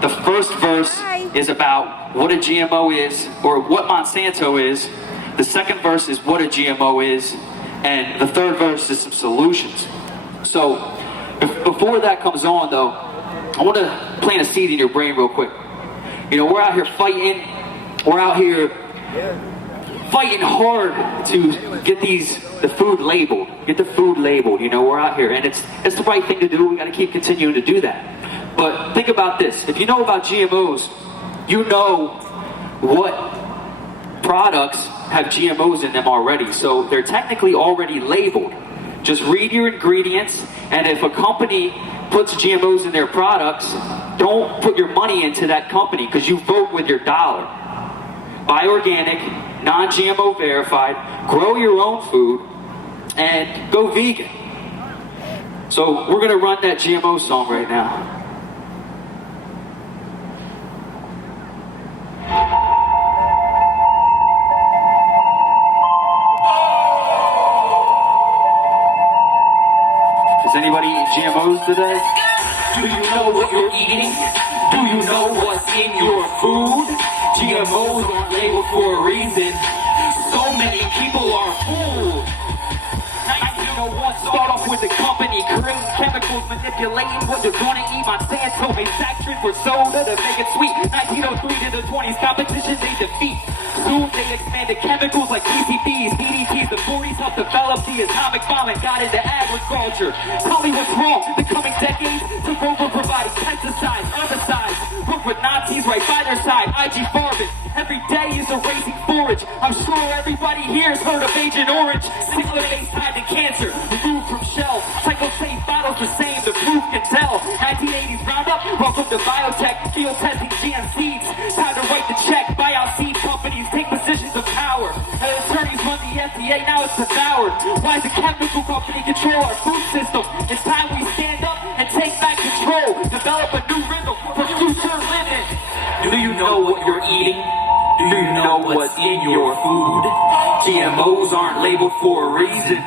The first verse is about what a GMO is, or what Monsanto is. The second verse is what a GMO is, and the third verse is some solutions. So, before that comes on though, I want to plant a seed in your brain real quick. You know, we're out here fighting, we're out here fighting hard to get the food labeled, you know, we're out here, and it's the right thing to do. We got to keep continuing to do that. But think about this, if you know about GMOs, you know what products have GMOs in them already, so they're technically already labeled. Just read your ingredients, and if a company puts GMOs in their products, don't put your money into that company, because you vote with your dollar. Buy organic, non-GMO verified, grow your own food, and go vegan. So we're going to run that GMO song right now. Is anybody eating GMOs today? Do you know what you're eating? Do you know what's in your food? GMOs aren't labeled for a reason. So many people are fooled. 1901, start off with the company creating chemicals, manipulating what you're gonna eat. Monsanto manufacturing for soda to make it sweet. 1903 to the 20s, competition they defeat. Soon they expanded chemicals like PCBs, DDTs. The 40s helped develop the atomic bomb and got into agriculture. Tell me what's wrong. The coming decades took over providing pesticides, herbicides. Work with Nazis right by their side. IG Farben. Every day is a racing forage. I'm sure everybody here's heard of Agent Orange. Cyclone-based tied to cancer, removed from shelves. Cycle-safe bottles the same, the proof can tell. 1980s Roundup, welcome to biotech. Field testing GM seeds. Time to write the check. Buy out seed companies, take positions of power. And attorneys run the FDA, now it's devoured. Why does a chemical company control our food system? It's time we stand up and take back control. Develop a new rhythm for future living. Do you know what you're eating? Do you know what's in your food? GMOs aren't labeled for a reason.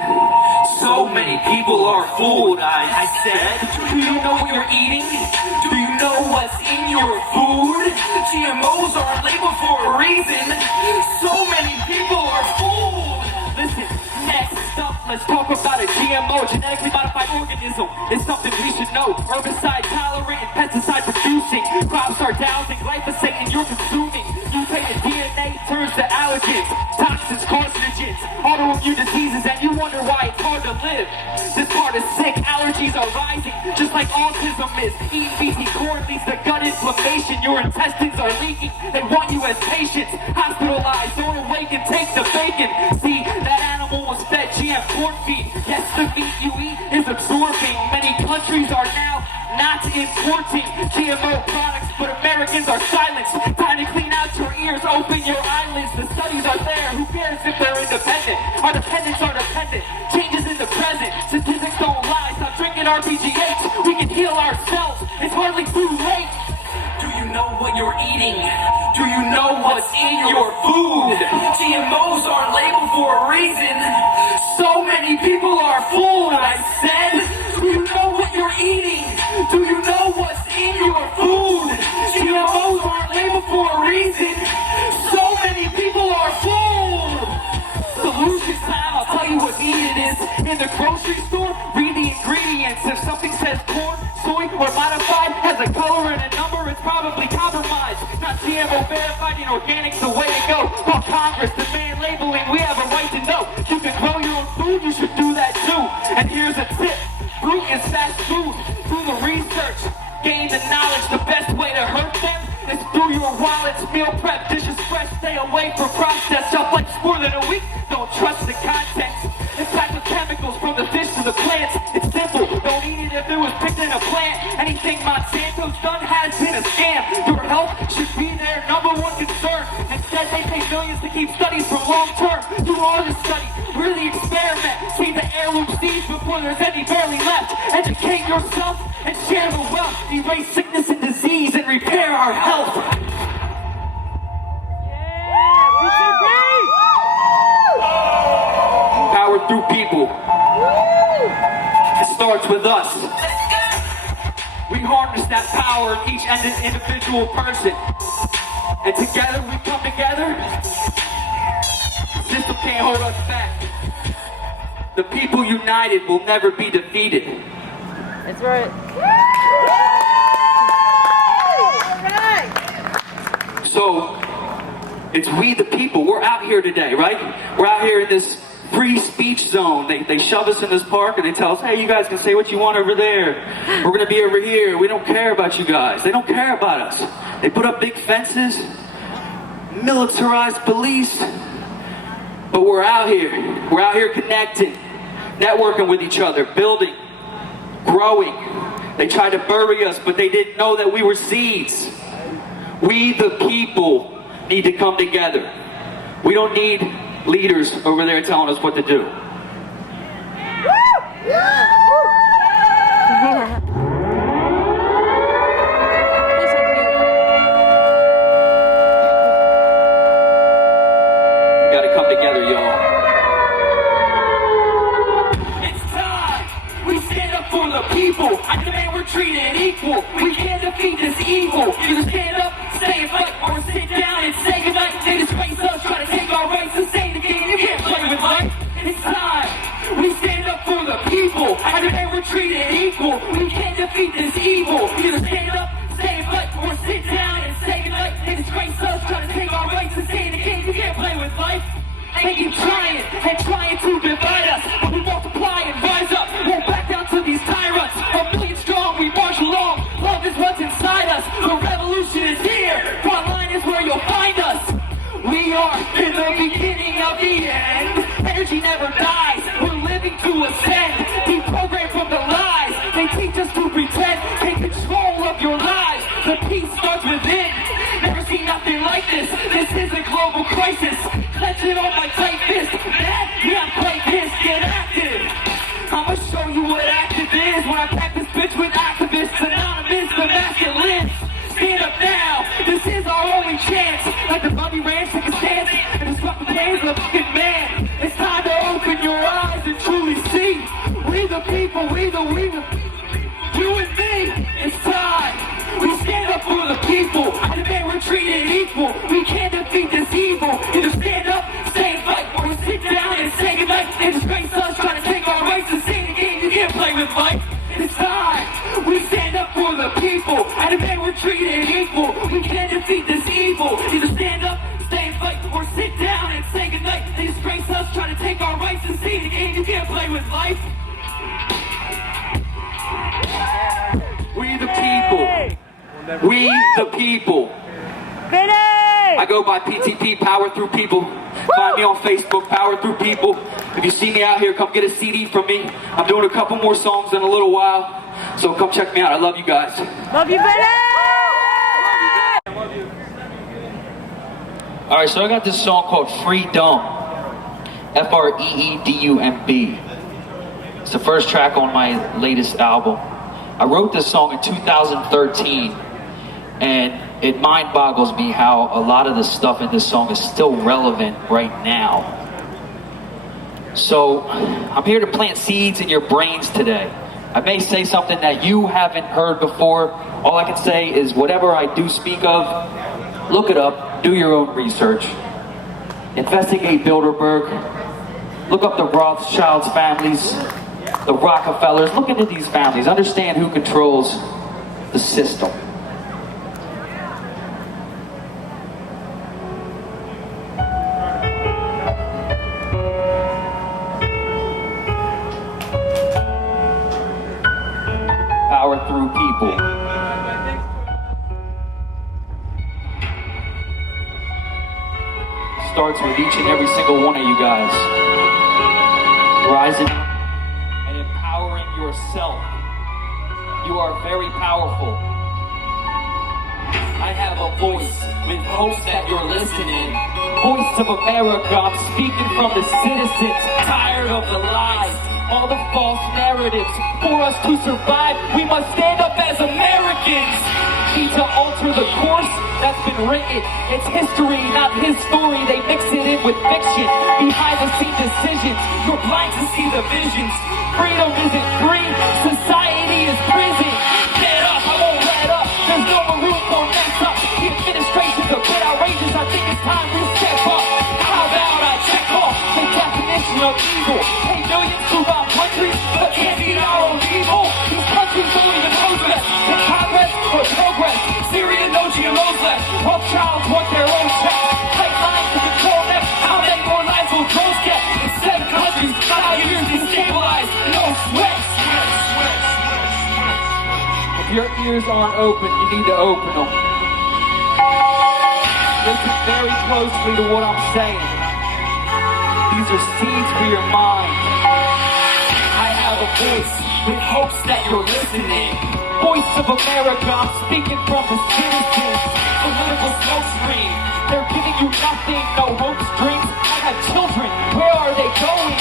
So many people are fooled. I said, do you know what you're eating? Do you know what's in your food? GMOs aren't labeled for a reason. So many people are fooled. Listen, next up, let's talk about a GMO, genetically modified organism. It's something we should know. Herbicide tolerant and pesticide producing. Crops are dowsing, glyphosate, and you're consuming. Mutated DNA turns to allergens, toxins, carcinogens, autoimmune diseases, and you wonder why it's hard to live. This part is sick, allergies are rising, just like autism is. Eating BT corn leads to gut inflammation, your intestines are leaking, they want you as patients. Hospitalized, don't awake and take the bacon. See, that animal was fed GM corn feed. Yes, the meat you eat is absorbing. Many countries are now not importing GMO products, but Americans are silenced. Time to clean out your ears, open your eyelids. The studies are there, who cares if they're independent? Our dependents are dependent, changes in the present. Statistics don't lie, stop drinking RBGH. We can heal ourselves, it's hardly too late. Do you know what you're eating? Do you know what's in your food? GMOs aren't labeled for a reason. So many people are fooled. I said, do you know what you're eating? Do you know what's in your food? GMOs aren't labeled for a reason. So many people are fooled. Solution time, I'll tell you what needed is. In the grocery store, read the ingredients. If something says corn, soy, or modified, has a color and a number, it's probably compromised. Not GMO verified, and organic's the way to go. Call Congress, demand labeling, we have a right to know. You can grow your own food, you should do that too. And here's a tip, fruit is fast food. Do the research, gain the knowledge. The best way to hurt them is through your wallets. Meal prep, dishes fresh, stay away from processed. Shelf life more than a week, don't trust the contents. It's packed with chemicals from the fish to the plants. It's simple, don't eat it if it was picked in a plant. Anything Monsanto's done has been a scam. Your health should be their number one concern. Instead they pay millions to keep studies from long term. Do all the study, really experiment. See the heirloom seeds before there's any barely left. Educate yourself and share the wealth. Erase sickness and disease and repair our health. Power through people. It starts with us. We harness that power in each individual person. And together we come together. The system can't hold us back. The people united will never be defeated. That's right. So, it's we the people. We're out here today, right? We're out here in this free speech zone. They shove us in this park and they tell us, hey, you guys can say what you want over there. We're going to be over here. We don't care about you guys. They don't care about us. They put up big fences, militarized police. But we're out here. We're out here connecting, networking with each other, building, growing. They tried to bury us, but they didn't know that we were seeds. We, the people, need to come together. We don't need leaders over there telling us what to do. We gotta come together, y'all. It's time. We stand up for the people. I demand we're treated equal. We can't defeat this evil. Either stand up, stay and fight, or sit down and say goodnight. They disgrace us, try to take our rights and say the game. You can't play with life. It's time. We stand up for the people. I demand we're treated equal. We can't defeat this evil. Either stand up, stay and fight, or sit down and say goodnight. They disgrace us, try to take our rights and say the game. You can't play with life. They keep trying and trying to divide us, but we multiply and rise up. Won't back down to these tyrants. A million strong, we march along. Love is what's inside us. The revolution is here. Front line is where you'll find us. We are in the beginning of the end. Energy never dies. We're living to ascend. Deprogrammed from the lies. They teach us to pretend. Take control of your lives. The peace starts within. Never seen nothing like this. This is a global crisis. Clench it on my tight fist. Mad? Yeah, I'm quite pissed. Get active. I'ma show you what active is. When I pack this bitch with activists. Anonymous, the masculine. Stand up now. This is our only chance. Like the Bunny Ranch, take a stance. And this fucking plays the fucking man. It's time to open your eyes and truly see. We the people, we the you and me. It's time. We stand up for the people. I demand we're treated equal. We can't defeat this evil. Either stand up, stay and fight, or sit down and say goodnight. They disgrace us, trying to take our rights and sing the game. You can't play with life. It's time. We stand up for the people. I demand we're treated equal. We can't defeat this evil. Either stand up, stay and fight, or sit down and say goodnight. They disgrace us, trying to take our rights and see the game. You can't play with life. We the people. We the people. I go by PTP, Power Through People. Find me on Facebook, Power Through People. If you see me out here, come get a CD from me. I'm doing a couple more songs in a little while. So come check me out. I love you guys. Love you, Benny! Alright, so I got this song called Freedom. F-R-E-E-D-U-M-B. It's the first track on my latest album. I wrote this song in 2013, and it mind boggles me how a lot of the stuff in this song is still relevant right now. So, I'm here to plant seeds in your brains today. I may say something that you haven't heard before. All I can say is whatever I do speak of, look it up, do your own research. Investigate Bilderberg. Look up the Rothschilds families, the Rockefellers. Look into these families. Understand who controls the system. Power through people. Starts with each and every single one of you guys. Rising and empowering yourself. You are very powerful. I have a voice with hopes that you're listening. Voice of America, I'm speaking from the citizens. Tired of the lies, all the false narratives. For us to survive, we must stand up as Americans. Need to alter the course that's been written. It's history, not his story. They mix it in with fiction. Behind the scene decisions, you're blind to see the visions. Freedom isn't free, society is prison. Get up, your ears aren't open, you need to open them. Listen very closely to what I'm saying. These are seeds for your mind. I have a voice with hopes that you're listening. Voice of America, I'm speaking from the citizens. Political smoke screen, they're giving you nothing, no hopes, dreams. I have children, where are they going?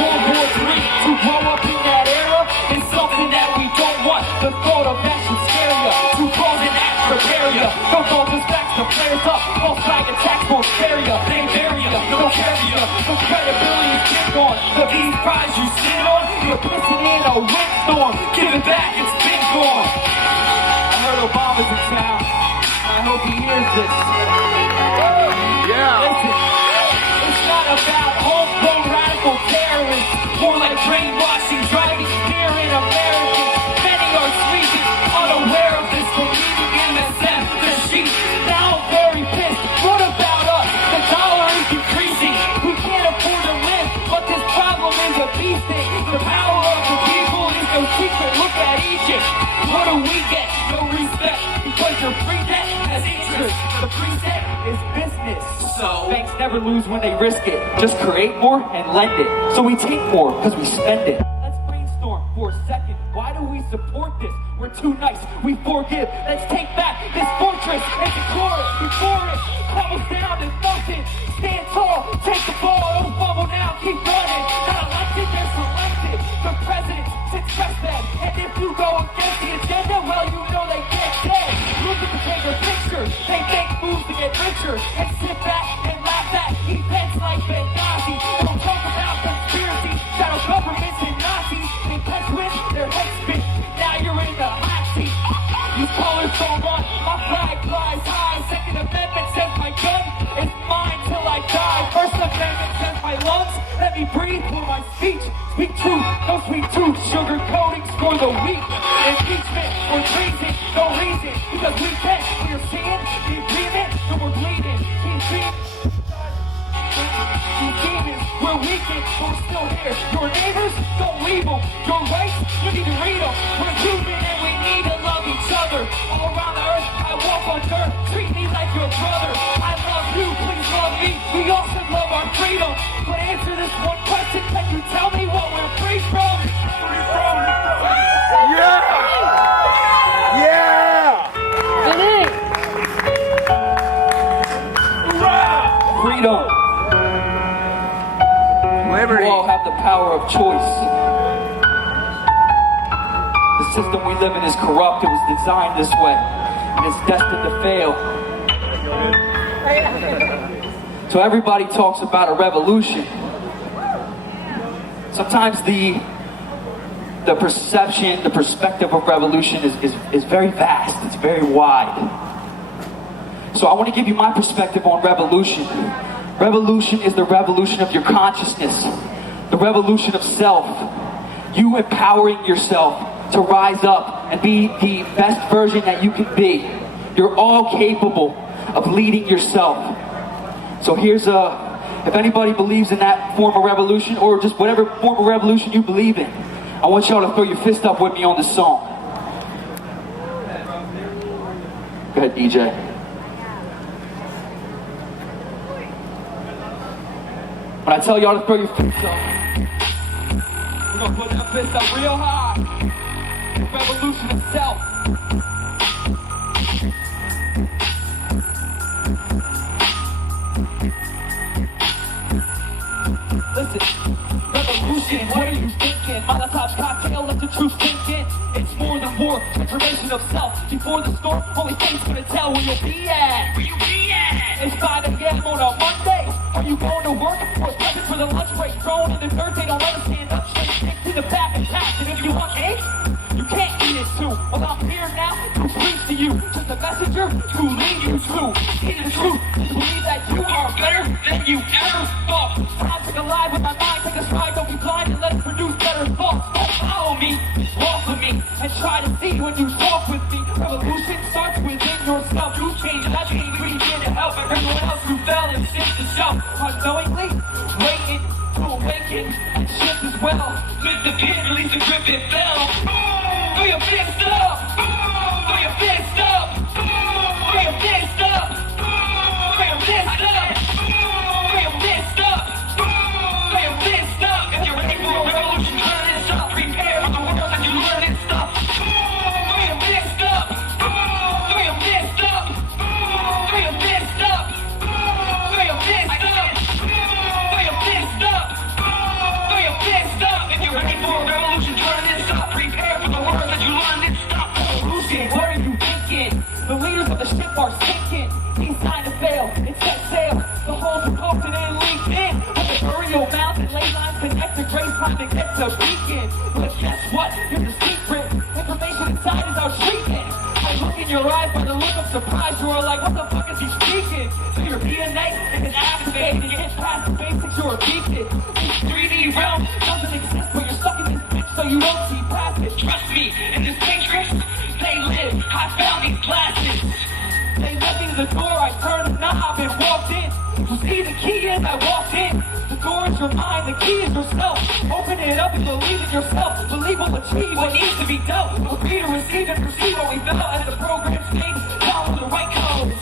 World War III, to grow up in that era is something that we don't want. The thought of that should scare ya. To cause an act, prepare ya. Don't call this facts, the flares up. False flag attacks won't spare ya. They bury ya, they'll carry ya. The credibility is kicked on. The peace prize you sit on, you're pissing in a windstorm. Give it back, it's been gone. I heard Obama's in town. I hope he hears this. Yeah. Listen, it's not about homegrown radical terrorists. More like brainwashing, driving fear in Americans. Many are sleeping, unaware of this, believing in the Seth, the sheep. Now I'm very pissed. What about us? The dollar is decreasing. We can't afford to live, but this problem is a beast thing. The power of the people is no secret. Look at Egypt. What do we get? No respect, because your free debt has interest. The preset is business. So banks never lose when they risk it. Just create more and lend it. So we take more because we spend it. Let's brainstorm for a second. Why do we support this? We're too nice. We forgive. Let's take back this fortress and secure it before it crumbles down to nothing. Stand tall. Take the ball. Don't fumble now. Keep running. Not elected, they're selected. The president sits breastfed. And if you go against the agenda, well, you know they get dead. Look at the bigger picture. They make moves to get richer and sit back and laugh at events like Benghazi. Don't talk about conspiracy, shadow governments and Nazis. They press with their heads spin. Now you're in the hot seat. These colors don't run. My flag flies high. Second Amendment says my gun is mine till I die. First Amendment says my lungs. Let me breathe for my speech. Speak truth, no sweet tooth. Sugar coatings for the weak. Impeachment or treason, no reason. Because we can. We're seeing the agreement and we're bleeding. These demons, we're weakened, but we're still here. Your neighbors, don't leave them. Your rights, you need to read them. We're human and we need to love each other. All around the earth, I walk on dirt. Treat me like your brother. I love you, please love me. We all should love our freedom. But answer this one question, can you tell me what we're free from? Yeah! Yeah! Freedom. Liberty. You all have the power of choice. The system we live in is corrupt. It was designed this way, and it's destined to fail. So everybody talks about a revolution. Sometimes the perception, the perspective of revolution is very vast. It's very wide. So I want to give you my perspective on revolution. Revolution is the revolution of your consciousness, the revolution of self. You empowering yourself to rise up and be the best version that you can be. You're all capable of leading yourself. So here's if anybody believes in that form of revolution, or just whatever form of revolution you believe in, I want y'all to throw your fist up with me on this song. Go ahead, DJ. When I tell y'all to throw your fists up, we're gonna put that fist up real high. The revolution itself. Listen, revolution, what are you thinking? Molotov's cocktail, let the truth sink in. It's more than war, transformation of self. Before the storm, only thing's gonna tell where you'll be at. Where you be at? It's 5 a.m. on a Monday. Are you going to work or present for the lunch break? Thrown in the dirt, they don't let us stand up straight. Stick to the back and pack. And if you want cake, you can't eat it too. Well, I'm here now to preach to you. Just a messenger to lead you to. See the truth. Believe that you are better than you ever thought. Time to collide with my mind. Take a stride, don't be blind, and let's produce better thoughts. Don't follow me, walk with me, and try to see when you talk with me. Revolution starts within yourself. You change, and I change. We begin to help everyone else who fell and sits to shelf. Unknowingly, waiting to awaken and shift as well. Lift the pin, release the grip, it fell. Throw your fists up. learning stuff. We are mixed up. We are mixed up. We are mixed up. We are mixed up. We are mixed up. We are mixed up. If you're ready for a revolution, turn this up. Prepare for the words that you learn and stop. Revolution, what are you thinking? The leaders of the ship are sinking. He's time to fail. It set sail. The holes are posted and linked in. With the burial mounds and ley lines connect to Grace Time to get to beacon. But guess what? Here's the secret. Information inside is our treatment. I look in your eyes by the look of surprise. You are like, what the fuck is he speaking? So your DNA is activated. You get past the basics, you're addicted. This 3D realm doesn't exist, but you're stuck in this bitch so you don't see past it. Trust me, in this matrix, they live. I found these glasses. They led me to the door, I turned the knob and walked in. You see the key is I walked in. The door is your mind, the key is yourself. Open it up and believe in yourself. Believe we'll achieve what needs to be dealt. Agree to receive and perceive what we felt as the program states. Follow the right codes.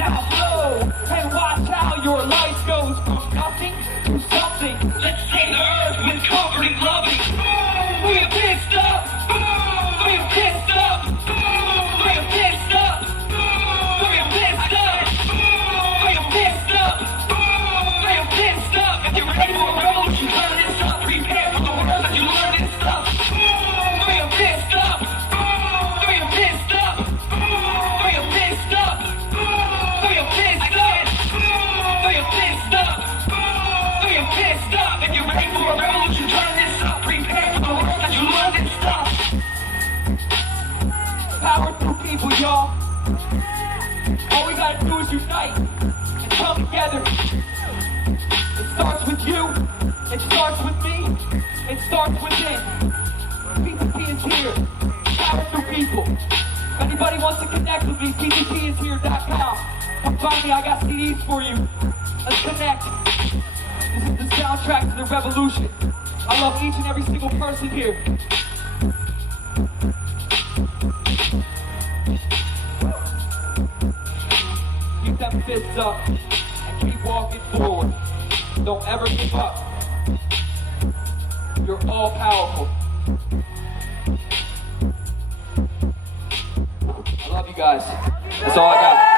Now flow and watch how your life goes from nothing to something. Let's take the earth with comforting loving. We are pissed up. We are pissed up. We are pissed up. We are pissed up. We are pissed up. We are pissed up. If you're ready for a revolution, turn this up. Prepare for the words that you learn and stuff. We are pissed up. We are pissed up. We are pissed up. We are pissed up. We are pissed up. We are pissed up. If you're ready for a revolution, turn this up. Prepare for the words that you learn and stuff. Power through people, y'all. All we gotta do is unite and come together. It starts with you. It starts with me. It starts within. PTP is here. Power through people. If anybody wants to connect with me, PTPishere.com. Come find me. I got CDs for you. Let's connect. This is the soundtrack to the revolution. I love each and every single person here. Keep them fists up and keep walking forward. Don't ever give up. You're all powerful. I love you guys. That's all I got.